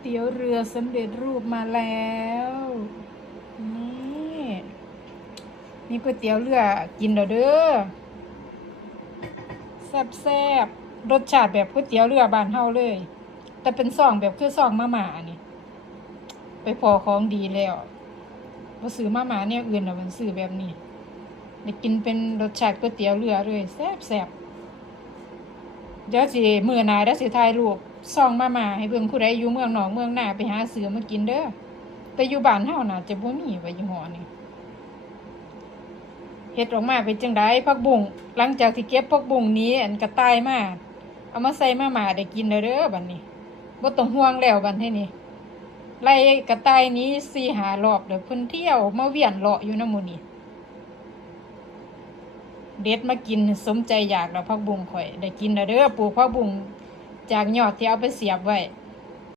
เตี๋ยวเรือสำเร็จรูปมาแล้วนี่นี่ก๋วยเตี๋ยวเรือกินเด้อแซ่บรสชาติแบบก๋วยเตี๋ยวเรือบ้านเฮาเลยแต่เป็นซองแบบคือซองมาม่านี่ไปพอของดีแล้วบ่ซื้อมาม่าเนี่ยอื่นน่ะมันซื้อแบบนี้ได้กินเป็นรสชาติก๋วยเตี๋ยวเรือเลยแซ่บเดี๋ยวสิมื้อหน้าเดี๋ยวสิถ่ายรูปซองมาม่าให้เบิ่งผู้ใดอยู่เมืองนอกเมืองนาไปหาซื้อมากินเด้อแต่อยู่บ้านเฮาน่าจะบ่มีว่ายี่ห้อนี้เฮ็ดออกมาเป็นจังไดผักบุ้งหลังจากที่เก็บผักบุ้งนี้อันกระต่ายมาเอามาใส่มาม่าได้กินเด้อบัดนี้บ่ต้องห่วงแล้วบัดนี้ไล่กระต่ายนี้4-5 รอบเด้อเพิ่นเที่ยวมาเวียนเลาะอยู่นำหมู่นี้เด็ดมากินสมใจอยากแล้วผักบุ้งข่อยได้กินเด้อปลูกผักบุ้งจากยอดที่เอาไปเสียบไว้